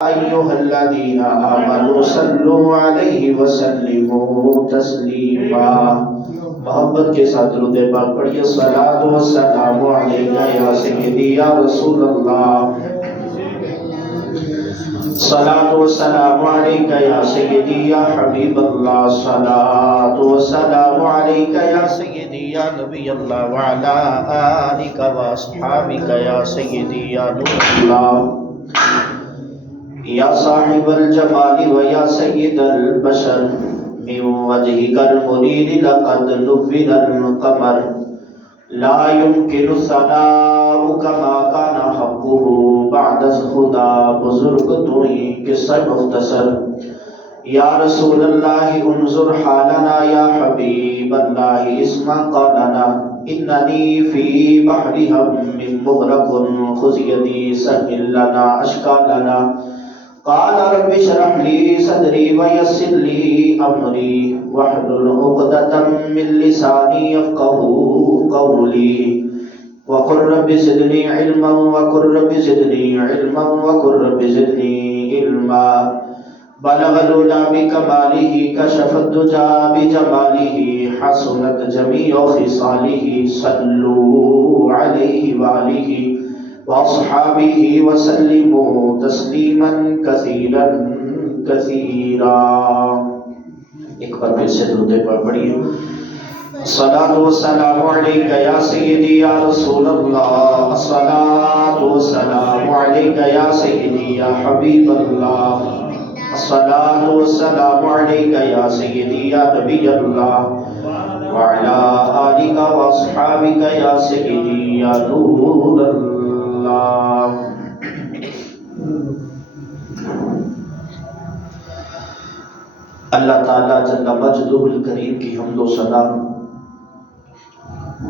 أيها الذين آمنوا صلوا عليه وسلموا تسلیما۔ محبت کے ساتھ درود پاک پڑھیے۔ صلاۃ و سلام علیکہ یا سیدی یا رسول اللہ، صلاۃ و سلام علیکہ یا سیدی یا حبیب اللہ، صلاۃ و سلام علیکہ یا سیدی یا نبی اللہ وعلی آلک و اصحابک یا سیدی یا نور اللہ، یا صاحب الجمال و یا سید البشر، من وجهك المنیر لقد نور القمر، لا يمكن الثناء كما كان حقه بعد خدا۔ بزرگ تو ہی قصہ مختصر۔ یا رسول اللہ انظر حالنا، یا حبیب اللہ اسمع قولنا، اننی فی بحر ہم مغرق خذ یدی سہل لنا اشکالنا۔ قال رب اشرح لي صدري ويسر لي امري واحلل عقدة من لساني يفقهوا قولي وقل رب زدني علما وقل رب زدني علما وقل رب زدني علما۔ بلغ العلا بكماله كشف الدجى بجماله حسنت جميع خصاله صلوا عليه وآله وَأَصْحَابِهِ وَسَلِّمُوا تَسْلِيمًا كَثِيرًا كَثِيرًا۔ ایک بار پھر سے درود پاک پڑھیے۔ الصلاۃ والسلام علیکہ یا سیدی یا رسول اللہ، الصلاۃ والسلام علیکہ یا سیدی یا حبیب اللہ، الصلاۃ والسلام علیکہ یا سیدی یا نبی اللہ وعلی آلک واصحابک یا سیدی یا نور اللہ۔ اللہ تعالیٰ جل مجدہ الکریم کی حمد و ثنا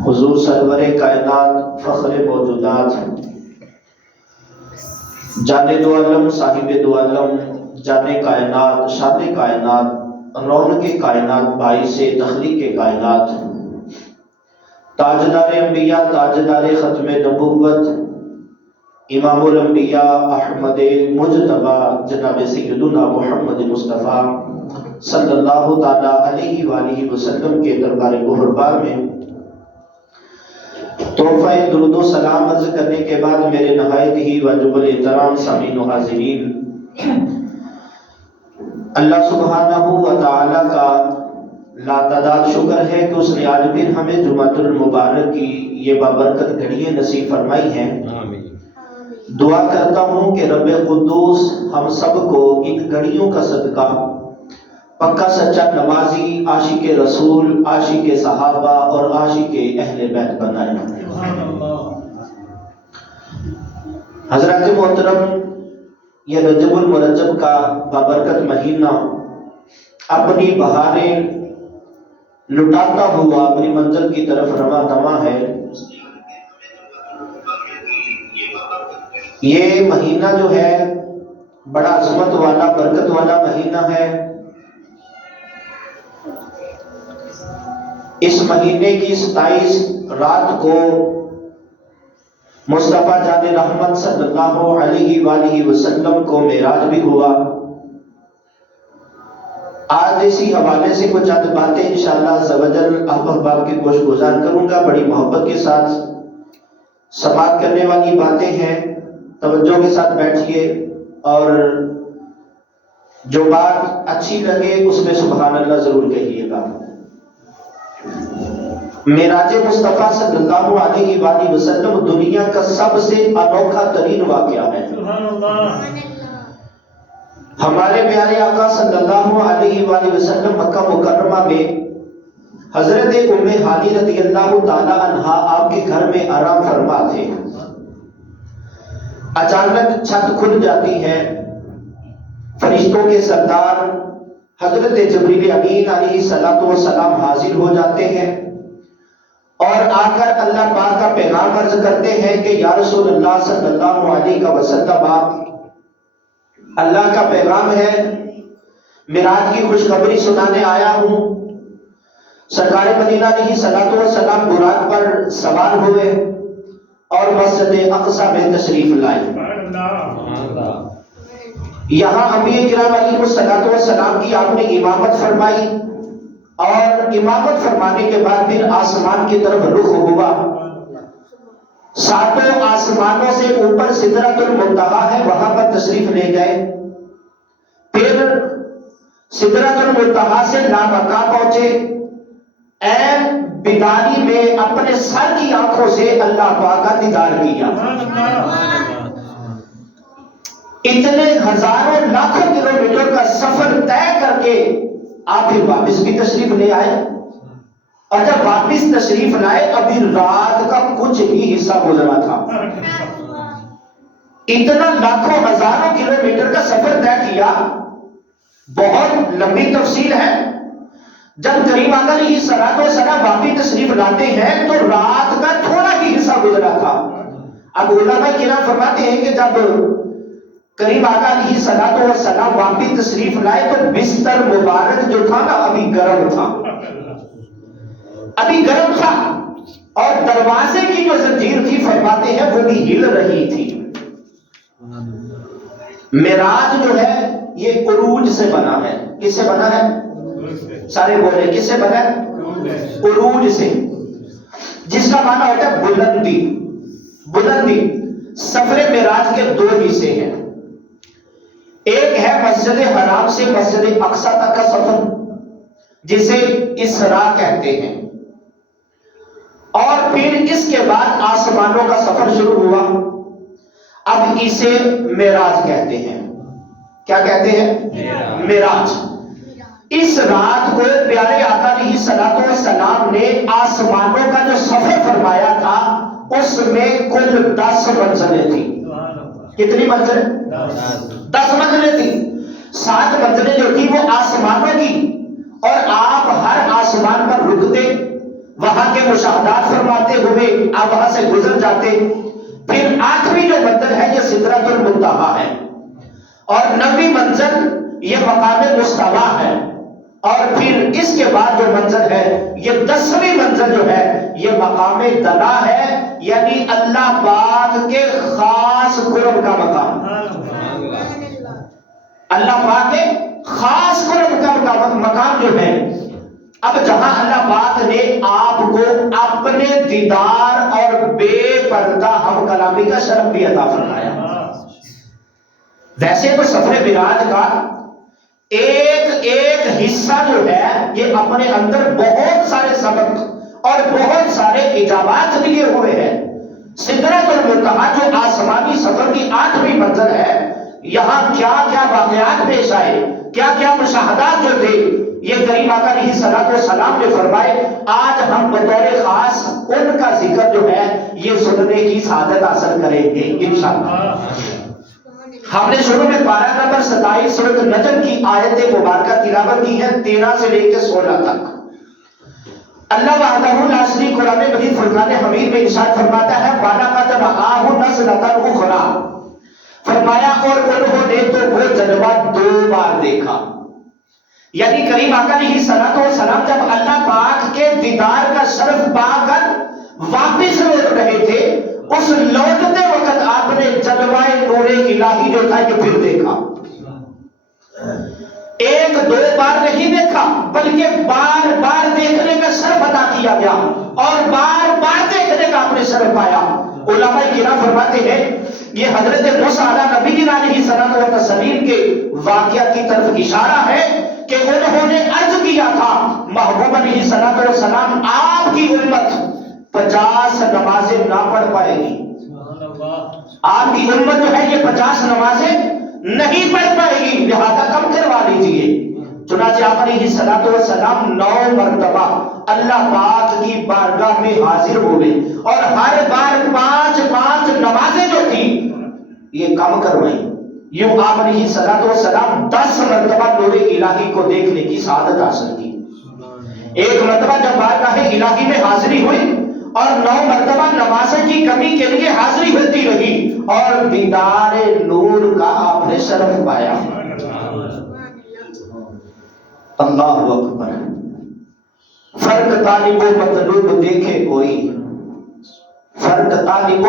حضور سرور کائنات فخر موجودات جان دو عالم صاحب دو عالم جان کائنات شان کائنات رونق کائنات باعث تخلیق کائنات تاجدار انبیاء تاجدار ختم نبوت امام الانبیاء احمد مجتبی جناب سیدنا محمد مصطفیٰ صلی اللہ تعالیٰ علیہ وآلہ وسلم کے دربار گہربار میں تحفہ درود و سلام عرض کرنے کے بعد میرے نہایت ہی واجب الاحترام سامعین و حاضرین، اللہ سبحانہ و تعالیٰ کا لاتعداد شکر ہے کہ اس نے آج بھی ہمیں جمعۃ المبارک کی یہ بابرکت گھڑیاں نصیب فرمائی ہیں۔ دعا کرتا ہوں کہ رب قدوس ہم سب کو ان گھڑیوں کا صدقہ پکا سچا نمازی، عاشق رسول، عاشق صحابہ اور عاشق اہل بیت بنائے۔ حضرات محترم، یہ رجب المرجب کا بابرکت مہینہ اپنی بہاریں لٹاتا ہوا اپنی منزل کی طرف رواں دواں ہے۔ یہ مہینہ جو ہے بڑا عظمت والا برکت والا مہینہ ہے۔ اس مہینے کی 27 رات کو مصطفیٰ جان رحمت صلی اللہ علیہ وآلہ وسلم کو معراج بھی ہوا۔ آج اسی حوالے سے کچھ چند باتیں انشاءاللہ عز و جل آپ احباب کی گوش گزار کروں گا۔ بڑی محبت کے ساتھ سماعت کرنے والی باتیں ہیں، توجہ کے ساتھ بیٹھیے اور جو بات اچھی لگے اس میں سبحان اللہ ضرور کہیے گا۔ معراج مصطفیٰ صلی اللہ علیہ وآلہ وسلم دنیا کا سب سے انوکھا ترین واقعہ ہے۔ ہمارے پیارے آقا صلی اللہ علیہ وآلہ وسلم مکہ مکرمہ میں حضرت ام ہانی رضی اللہ تعالی عنہا آپ کے گھر میں آرام فرما تھے۔ اچانک چھت کھل جاتی ہے، فرشتوں کے سردار حضرت جبریل امین علیہ الصلوۃ والسلام حاضر ہو جاتے ہیں اور آ کر اللہ پاک کا پیغام عرض کرتے ہیں کہ یا رسول اللہ صلی اللہ علیہ وسلم، اللہ کا پیغام ہے، معراج کی خوشخبری سنانے آیا ہوں۔ سرکار مدینہ علیہ الصلوۃ والسلام براق پر سوار ہوئے اور مسجد اقصی میں تشریف لائے۔ یہاں انبیاء کرام علیہ الصلوۃ والسلام کی آپ نے امامت فرمائی، اور امامت فرمانے کے بعد پھر آسمان کی طرف رخ ہوا۔ ساتوں آسمانوں سے اوپر سدرۃ المنتہا ہے، وہاں پر تشریف لے گئے۔ پھر سدرۃ المنتہا سے لامکان پہنچے، عین بیداری میں اپنے سر کی آنکھوں سے اللہ پاک کا دیدار کیا۔ اتنے ہزاروں لاکھوں کلومیٹر کا سفر طے کر کے آپ پھر واپس بھی تشریف لے آئے، اور جب واپس تشریف لائے ابھی رات کا کچھ ہی حصہ گزرا تھا۔ اتنا لاکھوں ہزاروں کلومیٹر کا سفر طے کیا، بہت لمبی تفصیل ہے۔ جب کریم آقا علیہ الصلوۃ والسلام واپس تشریف لاتے ہیں تو رات کا تھوڑا ہی حصہ گزرا تھا۔ اب علماء کرام فرماتے ہیں کہ جب کریم آقا علیہ الصلوۃ والسلام واپس تشریف لائے تو بستر مبارک جو تھا نا ابھی گرم تھا، اور دروازے کی جو زنجیر تھی فرماتے ہیں وہ بھی ہل رہی تھی۔ معراج جو ہے یہ عروج سے بنا ہے۔ کس سے بنا ہے؟ سارے بولے کس سے بنا ہے؟ عروج سے، جس کا معنی ہوتا ہے بلندی۔ بلندی سفر معراج کے دو حصے ہیں، ایک ہے مسجد حرام سے مسجد اقصی تک کا سفر جسے اسراء کہتے ہیں، اور پھر اس کے بعد آسمانوں کا سفر شروع ہوا، اب اسے معراج کہتے ہیں۔ کیا کہتے ہیں؟ معراج۔ اس رات کو پیارے آقا علیہ الصلوۃ والسلام نے آسمانوں کا جو سفر فرمایا تھا اس میں کل 10 منزلیں تھیں۔ کتنی منزلیں؟ 10 منزلیں تھیں۔ 7 منزلیں جو تھی وہ آسمانوں کی، اور آپ ہر آسمان پر رکتے، وہاں کے مشاہدات فرماتے ہوئے آپ وہاں سے گزر جاتے۔ پھر 8ویں جو منزل ہے یہ سدرۃ المنتہا ہے، اور 9ویں منزل یہ مقام مستوی ہے، اور پھر اس کے بعد جو منزل ہے یہ 10ویں منزل جو ہے یہ مقام دنا ہے، یعنی اللہ پاک کے خاص قرب کا مقام۔ اللہ پاک کے خاص قرب کا مقام جو ہے۔ اب جہاں اللہ پاک نے آپ کو اپنے دیدار اور بے پردہ ہم کلامی کا شرف بھی عطا فرمایا۔ ویسے تو سفر معراج کا ایک ایک حصہ جو ہے یہ اپنے اندر بہت سارے سبق اور بہت سارے اجابات لیے ہوئے ہیں۔ سدرۃ المنتہا جو آسمانی سفر کی 8ویں منزل ہے، یہاں کیا کیا واقعات پیش آئے، کیا کیا مشاہدات جو تھے، یہ کریم آقا علیہ الصلوۃ والسلام نے فرمائے۔ آج ہم بطور خاص ان کا ذکر جو ہے یہ سننے کی سعادت حاصل کریں گے انشاءاللہ۔ ہم نے شروع میں پارہ نمبر 27 سورۃ نجم کی آیت مبارکہ تلاوت کی ہے 13 سے لے کے 16 تک۔ اللہ وحدہ لا شریک قرآن مجید فرقان حمید میں ارشاد فرماتا ہے وَلَقَدْ رَآهُ نَزْلَةً أُخْرَىٰ، فرمایا اور انہوں نے تو وہ جلوہ 2 بار دیکھا۔ یعنی کریم آقا علیہ الصلوۃ والسلام جب اللہ پاک کے دیدار کا شرف پا کر واپس لوٹ رہے تھے، اس لوٹتے وقت آپ نے جلوہ نور الہی جو تھا یہ پھر دیکھا۔ 1-2 بار نہیں دیکھا بلکہ بار بار دیکھنے کا شرف عطا کیا گیا، اور بار بار دیکھنے کا آپ نے شرف پایا۔ علماء کرام فرماتے ہیں یہ حضرت موسیٰ علیہ السلام و تسلیم کے واقعہ کی طرف اشارہ ہے کہ انہوں نے عرض کیا تھا محبوب علیہ السلام آپ کی امت 50 نمازیں نہ پڑھ پائے گی، آپ کی امت جو ہے یہ 50 نمازیں نہیں پڑھ پائے گی، لہذا کم کروا لیجیے۔ چنانچہ آپ علیہ السلام 9 مرتبہ اللہ پاک کی بارگاہ میں حاضر ہوئے، اور ہر بار 5 نمازیں جو تھی یہ کم کروائیں۔ یوں آپ علیہ السلام 10 مرتبہ نور الہی کو دیکھنے کی سعادت حاصل کی۔ ایک مرتبہ جب بارگاہ الہی میں حاضری ہوئی، اور 9 مرتبہ نمازیں کی کمی کے لیے حاضری ہوتی رہی، اور دیدار نور کا آپ نے شرف پایا۔ اللہ اکبر۔ فرق طالب و مطلوب دیکھے کوئی، فرق طالب و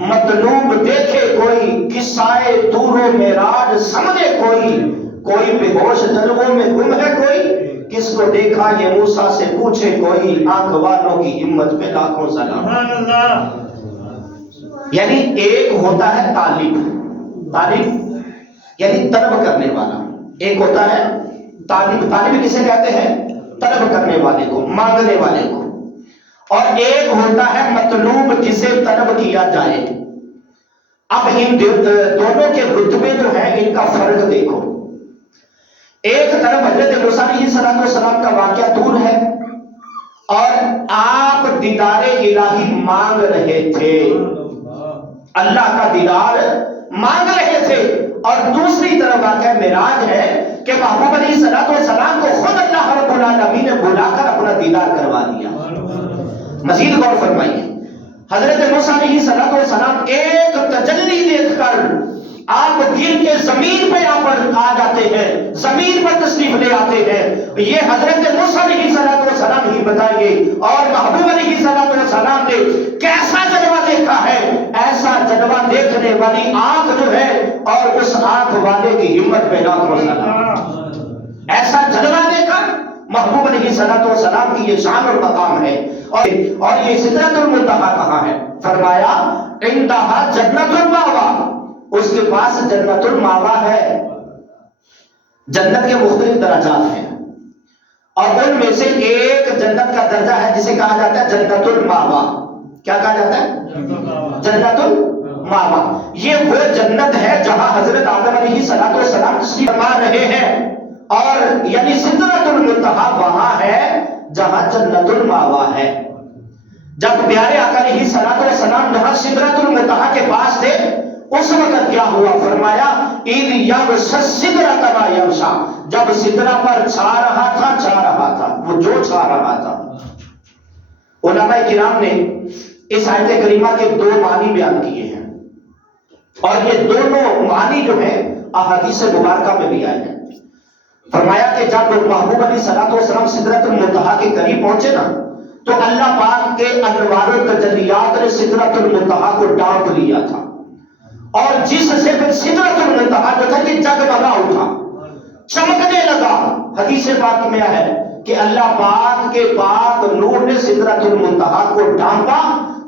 مطلوب دیکھے کوئی، قصائے دور و معراج سمجھے کوئی بے ہوش جلووں میں گم ہے کوئی، کس کو دیکھا یہ موسیٰ سے پوچھے کوئی، آنکھ والوں کی ہمت پہ لاکھوں سلام۔ یعنی ایک ہوتا ہے طالب یعنی طلب کرنے والا، ایک ہوتا ہے طالب کسے کہتے ہیں؟ طلب کرنے والے کو، مانگنے والے کو، اور ایک ہوتا ہے مطلوب جسے طلب کیا جائے۔ اب ان دونوں کے رتبے جو ہیں ان کا فرق دیکھو۔ ایک طرف حضرت موسیٰ علیہ السلام کا واقعہ دور ہے اور آپ دیدار الہی مانگ رہے تھے، اللہ کا دیدار مانگ رہے تھے، اور دوسری طرف واقعہ معراج ہے کہ محبوب علیہ السلام کو خود اللہ رب العالمین نے بلا کر اپنا دیدار کروا دیا۔ مزید غور فرمائیے، حضرت موسیٰ علیہ السلام ایک تجلی دیکھ کر آپ گر کے زمین پہ آ جاتے ہیں، زمین پر تشریف لے آتے ہیں۔ یہ حضرت موسیٰ علیہ السلام ہی بتائیں گے، اور محبوب علیہ السلام نے کیسا جلوہ دیکھا ہے، ایسا جلوہ دیکھنے والی آنکھ جو ہے اور اس آنکھ والے کی ہمت پہ لاکھوں سلام۔ ایسا جلوہ دیکھا محبوب علیہ السلام کی یہ شان اور مقام ہے۔ اور یہ سدرۃ المنتہا کہاں ہے؟ فرمایا عندہا جنت الماوا، اس کے پاس جنت الماوا ہے۔ جنت کے مختلف درجات ہیں اور ان میں سے ایک جنت کا درجہ ہے جسے کہا جاتا ہے جنت الماوا۔ کیا کہا جاتا ہے؟ جنت الماوا۔ یہ وہ جنت ہے جہاں حضرت آدم علیہ السلام تشریف فرما رہے ہیں، اور یعنی سدرۃ المنتہا وہاں ہے جہاں جنت الماوا ہے۔ جب پیارے آقا علیہ السلام جہاں سدرۃ المنتہا کے پاس تھے، اس وقت کیا ہوا؟ فرمایا اذ یغشی السدرۃ ما یغشی، جب سدرہ پر چھا رہا تھا وہ جو چھا رہا تھا۔ علماء کرام نے اس آیت کریمہ کے دو معنی بیان کیے ہیں، اور یہ دونوں معنی جو ہیں احادیث مبارکہ میں بھی آئے ہیں۔ فرمایا کہ جب محبوب علیہ السلام سدرۃ المنتہا کے قریب پہنچے نا، تو اللہ پاک کے انوار و تجلیات نے سدرۃ المنتہا کو ڈانپ لیا تھا، اور جس سے پھر سدرۃ المنتہا جو تھا یہ جگمگا اٹھا، چمکنے لگا۔ حدیث پاک میں ہے کہ اللہ پاک کے پاک نور نے سدرۃ المنتہا کو ڈانپا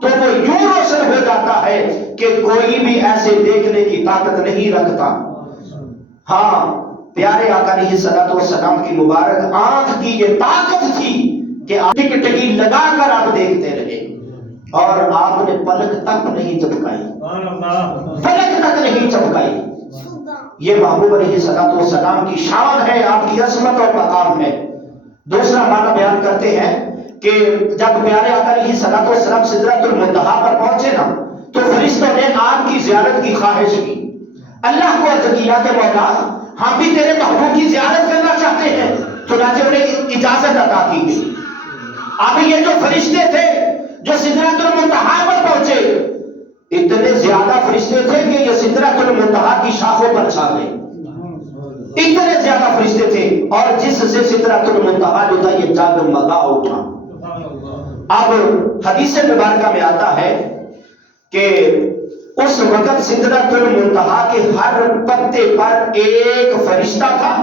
تو وہ یوں روشن ہو جاتا ہے کہ کوئی بھی ایسے دیکھنے کی طاقت نہیں رکھتا۔ ہاں، پیارے آقا علیہ السلام کی مبارک آنکھ کی یہ طاقت تھی کہ آپ ٹک ٹکی لگا کر آپ دیکھتے رہے، اور آپ نے پلک تک نہیں چمکائی، پلک تک نہیں چمکائی۔ یہ محبوب علیہ السلام کی شان ہے، آپ کی عظمت اور مقام ہے۔ دوسرا معنی بیان کرتے ہیں کہ جب پیارے آقا علیہ السلام سدرۃ المنتہا پر پہنچے نا، تو فرشتوں نے آپ کی زیارت کی خواہش کی، اللہ کو عرض کیا کہ مولا ہم بھی تیرے محبوب کی زیارت کرنا چاہتے ہیں، چنانچہ انہیں اجازت عطا کی گئی۔ اب یہ جو فرشتے تھے جو سدرۃ المنتہا پر پہنچے، اتنے زیادہ فرشتے تھے کہ یہ سدرۃ المنتہا کی شاخوں پر چھا گئے، اتنے زیادہ فرشتے تھے، اور جس سے سدرۃ المنتہا جو تھا یہ جگمگا اٹھا۔ اب حدیث مبارکہ میں آتا ہے کہ اس وقت سدرۃ المنتہا کے ہر پتے پر ایک فرشتہ تھا،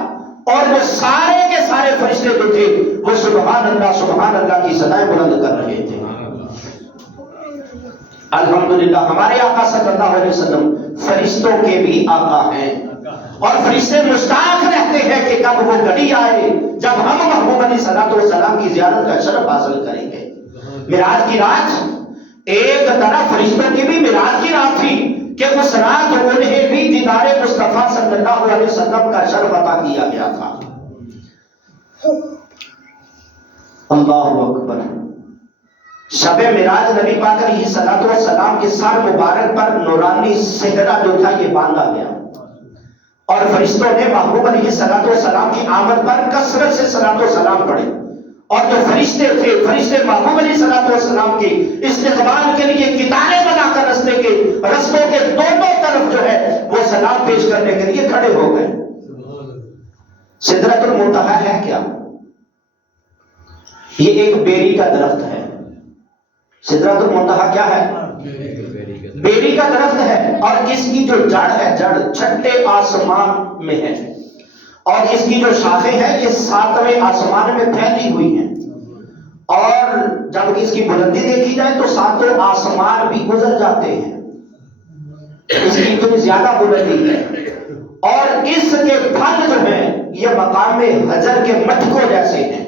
اور وہ سارے کے سارے فرشتے جو تھے وہ سبحان اللہ کی صدائیں بلند کر رہے تھے۔ الحمدللہ ہمارے آقا صلی اللہ علیہ وسلم فرشتوں کے بھی آقا ہیں، اور فرشتے مشتاق رہتے ہیں کہ کب وہ گھڑی آئے جب ہم محبوب علیہ السلام کی زیارت کا شرف حاصل کریں گے۔ معراج کی رات ایک طرف فرشتوں کی بھی معراج کی رات تھی کہ اس رات انہیں بھی دیدار مصطفیٰ صلی اللہ علیہ وسلم کا شرف عطا کیا گیا تھا۔ اللہ اکبر۔ شب معراج نبی پاک علیہ السلام کے سر مبارک پر نورانی سہرہ جو تھا یہ باندھا گیا، اور فرشتوں نے محبوب علیہ السلام کی آمد پر کثرت سے صلاۃ و سلام پڑھے، اور جو فرشتے تھے فرشتے محبوب علیہ السلام کے استقبال کے لیے کتاریں بنا کر رستوں کے دونوں طرف جو ہے وہ سلام پیش کرنے کے لیے کھڑے ہو گئے۔ سدرۃ المنتہا ہے کیا؟ یہ ایک بیری کا درخت ہے۔ سدرۃ المنتہا کیا ہے؟ بیری کا درخت ہے اور اس کی جو جڑ ہے، جڑ چھٹے آسمان میں ہے، اور اس کی جو شاخیں ہیں یہ 7ویں آسمان میں پھیلی ہوئی ہیں، اور جب اس کی بلندی دیکھی جائے تو 7 آسمان بھی گزر جاتے ہیں، اس کی اتنی زیادہ بلندی ہے، اور اس کے پھل جو ہیں یہ مقام حجر کے مٹکوں جیسے ہیں،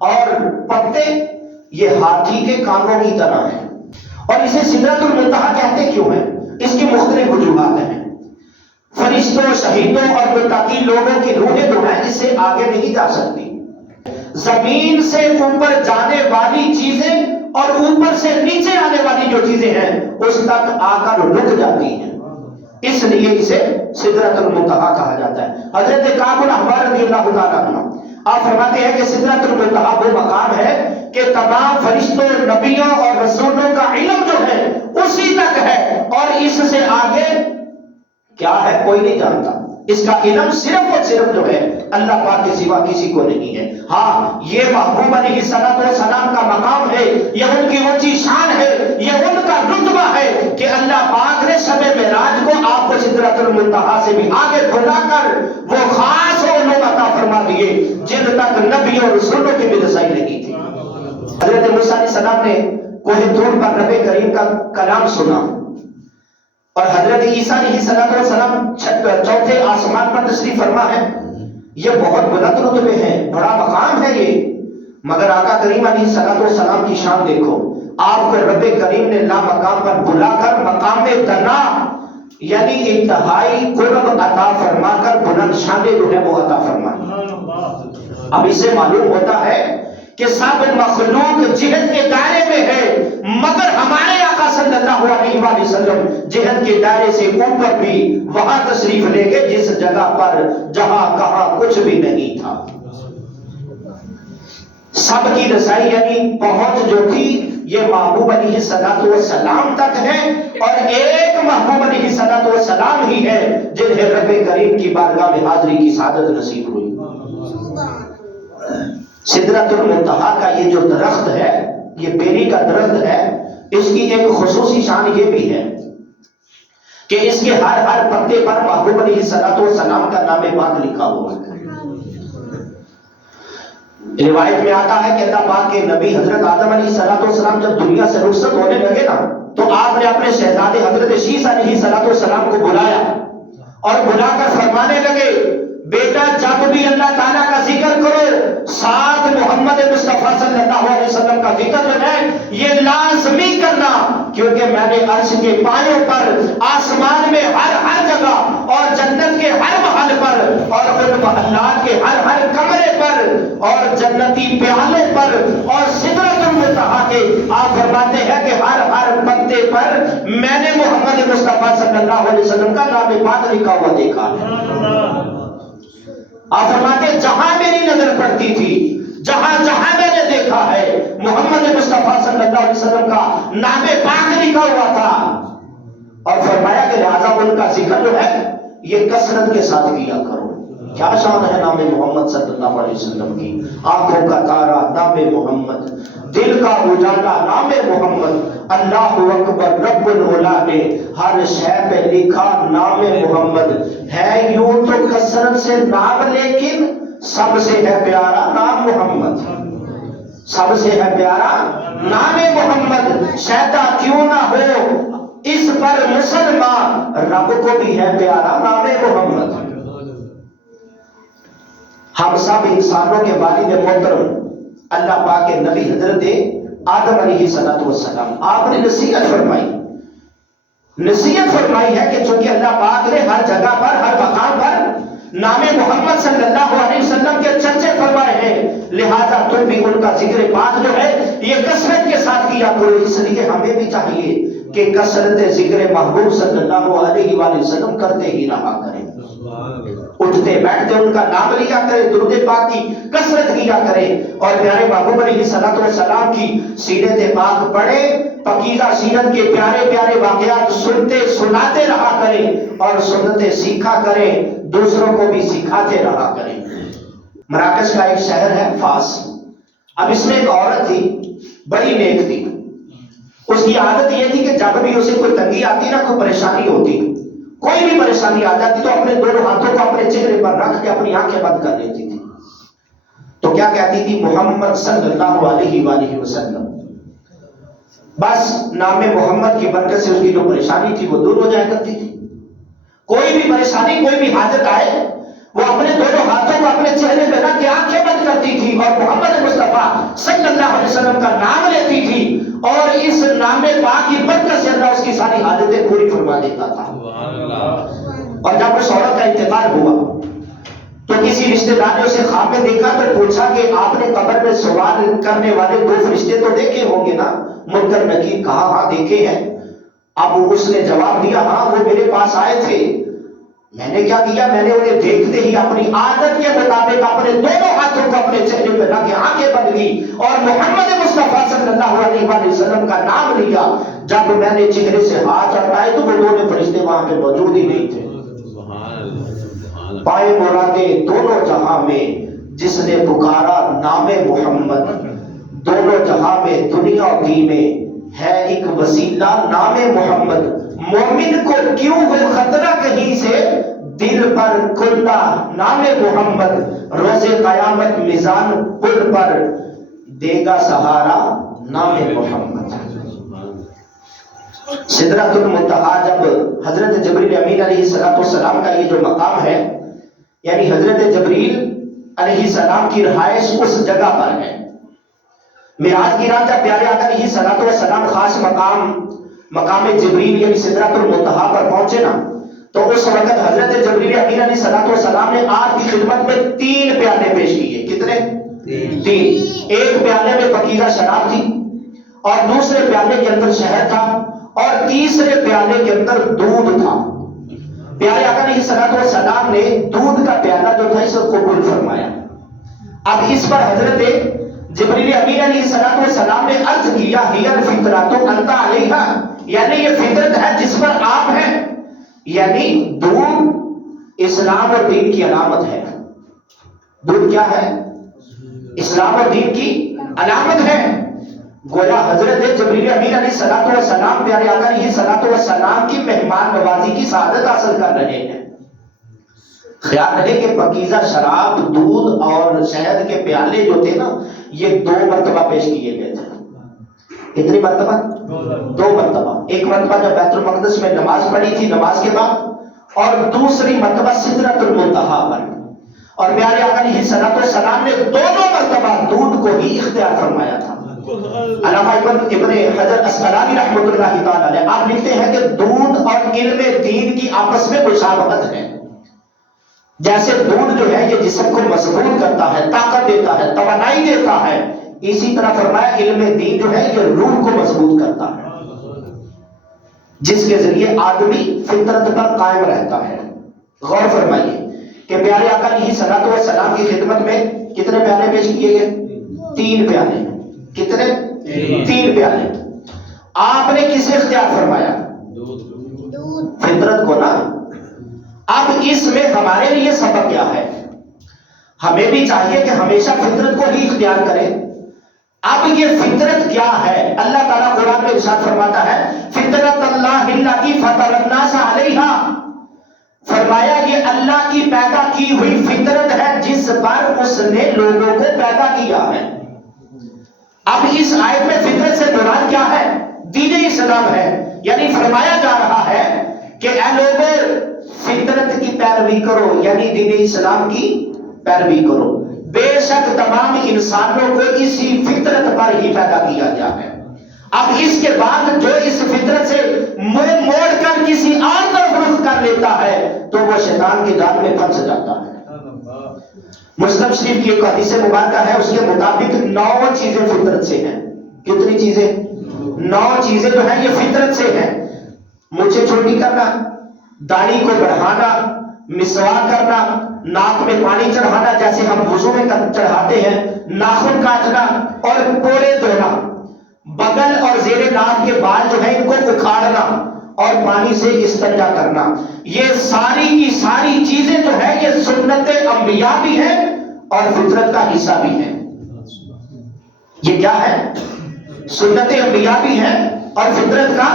اور پتے یہ ہاتھی کے کانوں کی طرح ہیں، اور اسے سدرۃ المنتہا کہتے کیوں ہیں؟ اس کی مختلف وجوہات ہیں۔ فرشتوں، شہیدوں اور متقی لوگوں کی روحیں جو ہیں اس سے آگے نہیں جا سکتی، زمین سے اوپر جانے والی چیزیں اور اوپر سے نیچے آنے والی جو چیزیں ہیں اس تک آ کر رک جاتی ہیں، اس لیے اسے سدرۃ المنتہا کہا جاتا ہے۔ حضرت کعب الاحبار رضی اللہ تعالیٰ عنہ آپ فرماتے ہیں کہ سدرۃ المنتہا وہ مقام ہے کہ تمام فرشتوں، نبیوں اور رسولوں کا علم جو ہے اسی تک ہے، اور اس سے آگے کیا ہے کوئی نہیں جانتا، اس کا علم صرف اور صرف جو ہے اللہ پاک کے سوا کسی کو نہیں ہے۔ ہاں یہ محبوب علیہ السلام کا مقام ہے، یہ ان کی اونچی شان ہے، یہ ان کا رتبہ ہے کہ اللہ پاک نے شب معراج کو آپ کو سدرۃ المنتہا سے بھی آگے بلا کر وہ خاص علوم عطا فرما دیے جن تک نبیوں اور رسولوں کی بھی رسائی نہیں تھی۔ حضرت موسیٰ علیہ السلام نے کوہ طور پر رب کریم کا کلام سنا، اور حضرت عیسیٰ علیہ السلام 4تھے آسمان پر تشریف فرما ہے، یہ بہت بلند رتبے ہیں، بڑا مقام ہے یہ، مگر آقا کریم علیہ السلام کی شان دیکھو، آپ کو رب کریم نے لا مقام پر بلا کر مقام دنا یعنی انتہائی قرب عطا فرما کر بلند شان جو ہے وہ عطا فرمائی۔ اب اس سے معلوم ہوتا ہے کہ سب مخلوق جہد کے دائرے میں ہے، مگر ہمارے آقا صلی اللہ علیہ وآلہ وسلم جہد کے دائرے سے اوپر بھی وہاں تشریف لے گئے جس جگہ پر جہاں کہاں کچھ بھی نہیں تھا۔ سب کی رسائی یعنی پہنچ جو تھی یہ محبوب علیہ السلام تک ہے، اور ایک محبوب علیہ السلام ہی ہے جنہیں رب کریم کی بارگاہ میں حاضری کی سعادت نصیب ہوئی۔ سدرۃ المنتہا کا یہ جو درخت ہے، یہ بیری کا درخت ہے، اس کی ایک خصوصی شان یہ بھی ہے کہ اس کے ہر پتے پر محبوب علیہ السلام کا نام پاک لکھا ہوا ہے۔ روایت میں آتا ہے کہ اللہ پاک کے نبی حضرت آدم علیہ السلام جب دنیا سے رخصت ہونے لگے نا تو آپ نے اپنے شہزادے حضرت شیس علیہ السلام کو بلایا اور بلا کر فرمانے لگے، بیٹا جب بھی اللہ تعالیٰ کا ذکر کرو ساتھ محمد مصطفیٰ صلی اللہ علیہ وسلم کا ذکر جو ہے یہ لازمی کرنا، کیونکہ میں نے عرش کے پایوں پر، آسمان میں ہر جگہ اور جنت کے ہر محل پر اور ان محلات کے ہر کمرے پر اور جنتی پیالوں پر اور سدرۃ المنتہا کے آپ فرماتے ہیں کہ ہر پتے پر میں نے محمد مصطفیٰ صلی اللہ علیہ وسلم کا نام پاک لکھا ہوا دیکھا ہے۔ آپ فرماتے جہاں میری نظر پڑتی تھی، جہاں میں نے دیکھا ہے محمد مصطفیٰ صلی اللہ علیہ وسلم کا نام پاک لکھا ہوا تھا، اور فرمایا کہ لہذا ان کا ذکر جو ہے یہ کثرت کے ساتھ کیا کرو۔ کیا شان ہے نام محمد صلی اللہ علیہ وسلم کی، آنکھوں کا تارا نام محمد، دل کا اجالا نام محمد، اللہ اکبر رب العلا نے ہر شے پہ لکھا نام محمد ہے، یوں تو کثرت سے نام لیکن سب سے ہے پیارا نام محمد، سب سے ہے پیارا نام محمد، شیدا کیوں نہ ہو اس پر مسلمان، رب کو بھی ہے پیارا نام محمد۔ ہم سب انسانوں کے والد محترم اللہ پاک کے نبی حضرت آدم علیہ السلام آپ نے نصیحت فرمائی ہے کہ چونکہ اللہ پاک نے ہر جگہ پر ہر مقام پر نام محمد صلی اللہ علیہ وسلم کے چرچے فرمائے ہیں، لہذا تم بھی ان کا ذکر پاک جو ہے یہ کثرت کے ساتھ کیا کرو۔ اس لیے ہمیں بھی چاہیے کہ کثرت ذکر محبوب صلی اللہ علیہ وآلہ وسلم کرتے ہی رہا کریں، اٹھتے بیٹھتے ان کا نام لیا کریں، درود پاک کی کثرت کیا کریں، اور پیارے محبوب علیہ السلام کی سیرت پاک پڑھیں، پاکیزہ سیرت کے پیارے پیارے واقعات سنتے سناتے رہا کریں اور سنتے سیکھا کریں، دوسروں کو بھی سکھاتے رہا کریں۔ مراکش کا ایک شہر ہے فاس، اب اس میں ایک عورت تھی بڑی نیک تھی، اس کی عادت یہ تھی کہ جب بھی اسے کوئی تنگی آتی نا، کوئی پریشانی ہوتی، کوئی بھی پریشانی آ جاتی تو اپنے دونوں ہاتھوں کو اپنے چہرے پر رکھ کے اپنی آنکھیں بند کر لیتی تھی. تو کیا کہتی تھی؟ محمد صلی اللہ علیہ وآلہ وسلم. بس نام محمد کی برکت سے اس کی جو پریشانی تھی وہ دور ہو جایا کرتی تھی. کوئی بھی پریشانی، کوئی بھی حاجت آئے، وہ اپنے دونوں ہاتھوں کو اپنے چہرے پہ رکھ کے آنکھیں بند کرتی تھی اور محمد مصطفیٰ صلی اللہ علیہ وسلم کا نام لیتی تھی، اور اس نام پاک کی برکت سے اللہ اس کی ساری حاجتیں پوری فرما دیتا تھا. اور جب اس عورت کا انتقال ہوا تو کسی رشتے دار نے اسے خواب میں دیکھا تو پوچھا کہ آپ نے قبر میں سوال کرنے والے 2 فرشتے تو دیکھے ہوں گے نا، منکر نکیر. کہا ہاں دیکھے ہیں. اب اس نے جواب دیا ہاں وہ میرے پاس آئے تھے، میں نے کیا کیا، میں نے انہیں دیکھتے ہی اپنی عادت کے مطابق اپنے دونوں ہاتھوں کو اپنے چہرے پہ رکھ کے آنکھیں بند کی اور محمد مصطفیٰ صلی اللہ علیہ وآلہ وسلم کا نام لیا. جب میں نے چہرے سے ہاتھ ہٹائے تو وہ دونوں فرشتے وہاں پہ موجود ہی نہیں تھے. پائے مرادے دونوں جہاں میں جس نے پکارا نام محمد، دونوں جہاں میں دنیا اور دین میں ہے ایک وسیلہ نام محمد. مومن کو کیوں ہو خطرہ کہیں سے، دل پر کھلا نام محمد. روز قیامت میزان پل پر دے گا سہارا نام محمد. سدرۃ المنتہا جب حضرت جبریل امین علیہ السلام کا یہ جو مقام ہے، یعنی حضرت جبریل علیہ السلام کی رہائش اس جگہ پر ہے. معراج کی رات جب پیارے آقا علیہ السلام خاص مقام جبریل یعنی سدرۃ المنتہا پر پہنچے نا، تو اس وقت حضرت جبریل امین علیہ السلام نے آپ کی خدمت میں 3 پیالے پیش کیے. کتنے؟ 3. ایک پیالے میں پکیزہ شراب تھی، اور دوسرے پیالے کے اندر شہد تھا، اور تیسرے پیالے کے اندر دودھ تھا. پیارے آقا علیہ السلام نے دودھ کا پیالہ جو تھا اسے قبول فرمایا. اب اس پر حضرت جبریل امین علیہ السلام نے عرض کیا ہی الفطرۃ انت علیہا، یعنی یہ فطرت ہے جس پر آپ ہیں. یعنی دودھ اسلام اور دین کی علامت ہے. دودھ کیا ہے؟ اسلام اور دین کی علامت ہے. گویا حضرت جبریل امین علیہ السلام پیارے آقا علیہ السلام کی مہمان نوازی کی سعادت حاصل کر رہے ہیں. خیال رہے کہ پکیزہ شراب، دودھ اور شہد کے پیالے جو تھے نا، یہ 2 مرتبہ پیش کیے گئے تھے. کتنی مرتبہ؟ 2 مرتبہ. ایک مرتبہ جب بیت المقدس میں نماز پڑھی تھی نماز کے بعد، اور دوسری مرتبہ سدرۃ المنتہا پر. اور پیارے آقا علیہ السلام نے دونوں مرتبہ دودھ کو ہی اختیار فرمایا تھا. علامہ ابن حجر اسقلانی رحمۃ اللہ تعالی علیہ آپ لکھتے ہیں کہ دودھ اور علم دین کی آپس میں مشابہت ہے. جیسے دودھ جو ہے یہ جسم کو مضبوط کرتا ہے، طاقت دیتا ہے، توانائی دیتا ہے، اسی طرح فرمایا علم دین جو ہے یہ روح کو مضبوط کرتا ہے، جس کے ذریعے آدمی فطرت پر قائم رہتا ہے. غور فرمائیے کہ پیارے آقا علیہ السلام کی خدمت میں کتنے پیالے پیش کیے گئے؟ 3 پیالے. کتنے؟ 3 پیالے. آپ نے کسے اختیار فرمایا؟ فطرت کو نا. اب اس میں ہمارے لیے سبق کیا ہے؟ ہمیں بھی چاہیے کہ ہمیشہ فطرت کو ہی اختیار کریں. اب یہ فطرت کیا ہے؟ اللہ تعالیٰ قرآن میں ارشاد فرماتا ہے فطرت اللہ التی فطر الناس علیہا. فرمایا یہ اللہ کی پیدا کی ہوئی فطرت ہے جس پر اس نے لوگوں کو پیدا کیا ہے. اب اس آیت میں فطرت سے مراد کیا ہے؟ دین اسلام ہے. یعنی فرمایا جا رہا ہے کہ اے لوگوں فطرت کی پیروی کرو، یعنی دین اسلام کی پیروی کرو. بے شک تمام انسانوں کو اسی فطرت پر ہی پیدا کیا گیا ہے. اب اس کے بعد جو اس فطرت سے منہ موڑ کر کسی اور طرف رخ کر لیتا ہے تو وہ شیطان کے جال میں پھنس جاتا ہے. مسلم شریف کی ایک حدیث مبارکہ ہے، اس کے مطابق 9 چیزیں فطرت سے ہیں. کتنی چیزیں؟ 9 چیزیں جو ہیں یہ فطرت سے ہیں. مونچھیں چھوٹی کرنا، داڑھی کو بڑھانا، مسواک کرنا، ناک میں پانی چڑھانا جیسے ہم وضو میں چڑھاتے ہیں، ناخن کاٹنا اور کوڑے دھونا، بغل اور زیر ناف کے بال جو ہیں ان کو اکھاڑنا اور پانی سے استنجا کرنا. یہ ساری کی ساری چیزیں جو ہیں یہ سنت انبیاء بھی ہیں اور فطرت کا حصہ بھی ہیں. یہ کیا ہے؟ سنت انبیاء بھی ہیں اور فطرت کا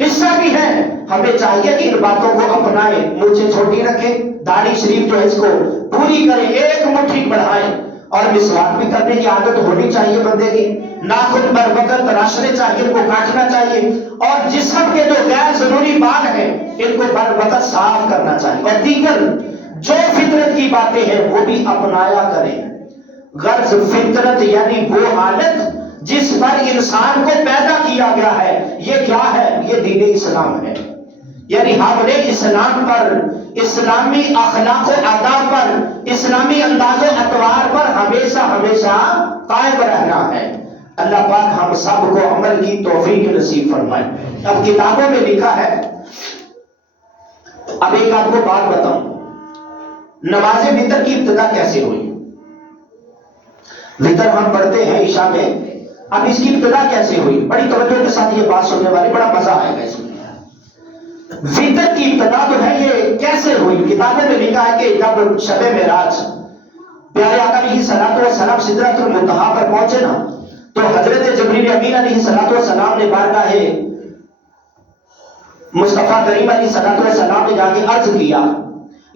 حصہ بھی ہے. ہمیں چاہیے کہ ان باتوں کو اپنائیں. مجھے چھوٹی رکھیں، داڑھی شریف جو ہے اس کو پوری کریں، ایک مٹھی بڑھائیں، اور مسواک بھی کرنے کی عادت ہونی چاہیے بندے کی. ناخن بر وقت تراشنے چاہیے، ان کو کاٹنا چاہیے، اور جسم کے جو غیر ضروری بال ہیں ان کو بر وقت صاف کرنا چاہیے. اور دیگر جو فطرت کی باتیں ہیں وہ بھی اپنایا کریں. غرض فطرت یعنی وہ حالت جس پر انسان کو پیدا کیا گیا ہے. یہ کیا ہے؟ یہ دین اسلام ہے. یعنی ہم نے اسلام پر، اسلامی اخلاق و آداب پر، اسلامی انداز و اطوار پر ہمیشہ ہمیشہ قائم رہنا ہے. اللہ پاک ہم سب کو عمل کی توفیق نصیب فرمائے. اب کتابوں میں لکھا ہے، اب ایک آپ کو بات بتاؤں، نماز وتر کی ابتدا کیسے ہوئی؟ وتر ہم پڑھتے ہیں عشاء میں، اب اس کی ابتدا کیسے ہوئی؟ بڑی توجہ کے ساتھ یہ بات سننے والی، بڑا مزہ آئے گا اس میں. وتر کی ابتدا جو ہے یہ کیسے ہوئی؟ کتابوں میں لکھا ہے کہ جب شب معراج پیارے آقا علیہ الصلوۃ والسلام سدرۃ المنتہا پر پہنچے نا، تو حضرت جبریل امین علیہ الصلوۃ والسلام نے بارگاہ مصطفیٰ کریم علیہ الصلوۃ والسلام نے جا کے عرض کیا،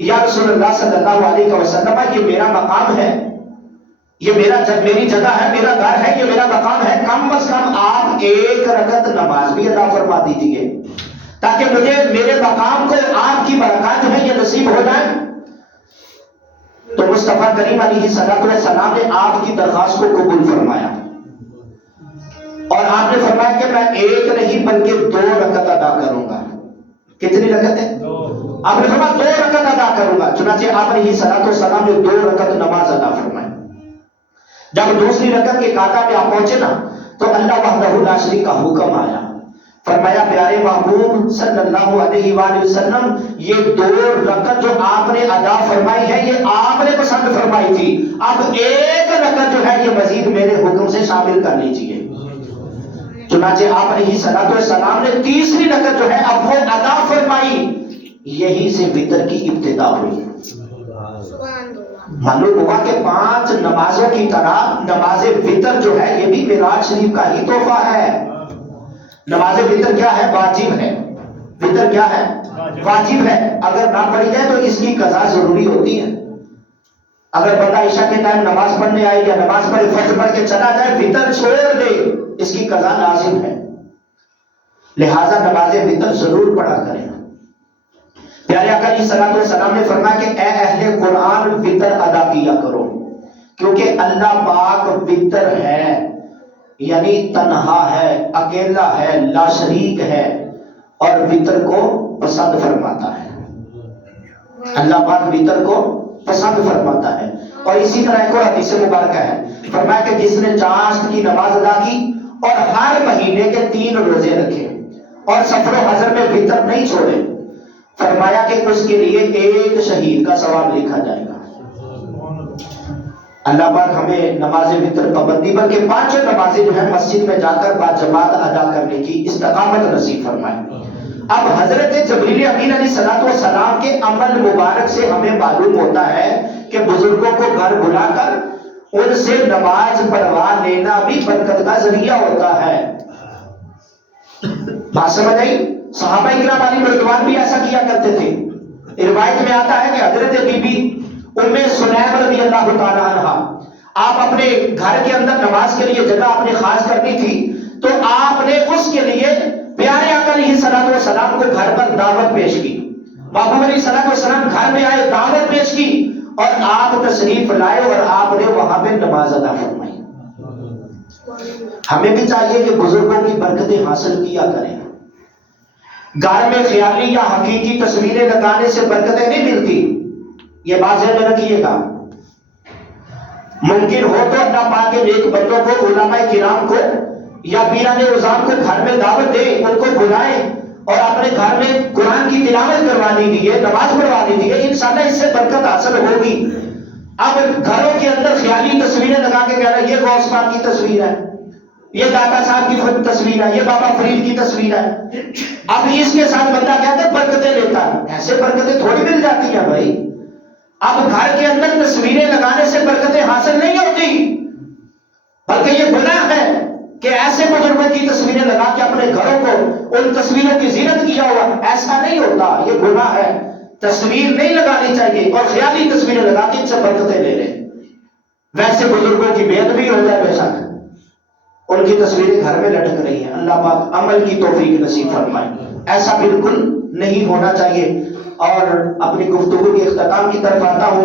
یا رسول اللہ صلی اللہ علیہ وسلم، یہ میرا مقام ہے، یہ میری جگہ ہے، میرا گھر ہے، یہ میرا مقام ہے، کم از کم آپ ایک رکعت نماز بھی ادا فرما دیجیے تاکہ مجھے میرے مقام کو آپ کی برکات جو ہے یہ نصیب ہو جائے. تو مصطفیٰ کریم علیہ الصلوۃ والسلام نے آپ کی درخواست کو قبول فرمایا، اور آپ نے فرمایا کہ میں ایک نہیں بلکہ 2 رکعت ادا کروں گا. کتنی رکعتیں؟ آپ نے فرمایا 2 رکعت ادا کروں گا. چنانچہ آپ علیہ الصلوۃ والسلام نے 2 رکعت نماز ادا فرمائی. جب دوسری رکعت کے قاعدہ پہ آپ پہنچے نا، تو اللہ وحدہ لا شریک کا حکم آیا. فرمایا پیارے محبوب صلی اللہ علیہ وآلہ وسلم، یہ 2 رکعت جو آپ نے ادا فرمائی ہے یہ آپ نے پسند فرمائی تھی، اب ایک رکعت جو ہے یہ مزید میرے حکم سے شامل کر لیجیے. چنانچہ آپ علیہ الصلوۃ والسلام نے تیسری رکعت جو ہے اب وہ ادا فرمائی. یہی سے وتر کی ابتدا ہوئی. معلوم ہوا کہ 5 نمازوں کی طرح نماز وتر جو ہے یہ بھی معراج شریف کا ہی تحفہ ہے. نماز وتر کیا ہے؟ واجب ہے. وتر کیا ہے؟ واجب ہے. اگر نہ پڑھی جائے تو اس کی قضا ضروری ہوتی ہے. اگر بندہ عشاء کے ٹائم نماز پڑھنے آئے یا نماز پڑھ فجر پڑھ کے چلا جائے، وتر چھوڑ دے، اس کی قضا لازم ہے. لہذا نماز وتر ضرور پڑھا کریں. پیارے آقا علیہ الصلوۃ والسلام نے فرمایا کہ اے اہل قرآن وتر ادا کیا کرو، کیونکہ اللہ پاک وتر ہے، یعنی تنہا ہے، اکیلا ہے، لا شریک ہے، اور وتر کو پسند فرماتا ہے. اللہ پاک وتر کو پسند فرماتا ہے. اور اسی طرح ایک اور حدیث مبارکہ ہے، فرمایا کہ جس نے چاشت کی نماز ادا کی اور ہر مہینے کے 3 روزے رکھے اور سفر و حضر میں وتر نہیں چھوڑے، فرمایا کہ اس کے لیے 1 شہید کا ثواب لکھا جائے گا. اللہ پاک ہمیں نماز وتر پابندی بلکہ 5 نمازیں جو ہے مسجد میں جا کر باجماعت ادا کرنے کی استقامت نصیب فرمائے. اب حضرت جبریل امین علیہ الصلوۃ والسلام کے عمل مبارک سے ہمیں معلوم ہوتا ہے کہ بزرگوں کو گھر بلا کر ان سے نماز پڑھوا لینا بھی برکت کا ذریعہ ہوتا ہے. بات سمجھ آئی؟ صحابہ کرام علیہ رضوان بھی ایسا کیا کرتے تھے. روایت میں آتا ہے کہ حضرت بی بی ام سلیم رضی اللہ تعالی عنہ، آپ اپنے گھر کے اندر نماز کے لیے جگہ اپنے خاص کرنی تھی، تو آپ نے اس کے لیے پیارے آقا علیہ الصلوۃ والسلام کو گھر پر دعوت پیش کی. محبوب علیہ الصلوۃ والسلام گھر میں آئے، دعوت پیش کی، اور آپ تشریف لائے اور آپ نے وہاں پہ نماز ادا فرمائی. ہمیں بھی چاہیے کہ بزرگوں کی برکتیں حاصل کیا کریں. گھر میں خیالی یا حقیقی تصویریں لگانے سے برکتیں نہیں ملتی، یہ بات ذہن میں رکھیے گا. ممکن ہو تو اللہ پاک کے نیک بندوں کو، علماء کرام کو یا پیران عظام کو گھر میں دعوت دے، ان کو بلائیں اور اپنے گھر میں قرآن کی تلاوت کروا دیجیے، نماز پڑھوا دیجیے، انشاءاللہ اس سے برکت حاصل ہوگی. اب گھروں کے اندر خیالی تصویریں لگا کے کہہ رہا ہے یہ غوث پاک کی تصویر ہے، یہ داتا صاحب کی تصویر ہے، یہ بابا فرید کی تصویر ہے، اب اس کے ساتھ بندہ کہتا ہے برکتیں لیتا ہے. ایسے برکتیں تھوڑی مل جاتی ہیں بھائی. اب گھر کے اندر تصویریں لگانے سے برکتیں حاصل نہیں ہوتی، بلکہ یہ گناہ ہے کہ ایسے بزرگوں کی تصویریں لگا کے اپنے گھروں کو ایسا نہیں ہوتا، یہ گناہ ہے. تصویر نہیں لگانی چاہیے، اور خیالی تصویریں لگا کے ان سے برکتیں لے لیں. ویسے بزرگوں کی بیعت بھی ہو جائے بے شک، ان کی تصویریں گھر میں لٹک رہی ہیں. اللہ پاک عمل کی توفیق نصیب فرمائے. ایسا بالکل نہیں ہونا چاہیے. اور اپنی گفتگو کے اختتام کی طرف آتا ہوں.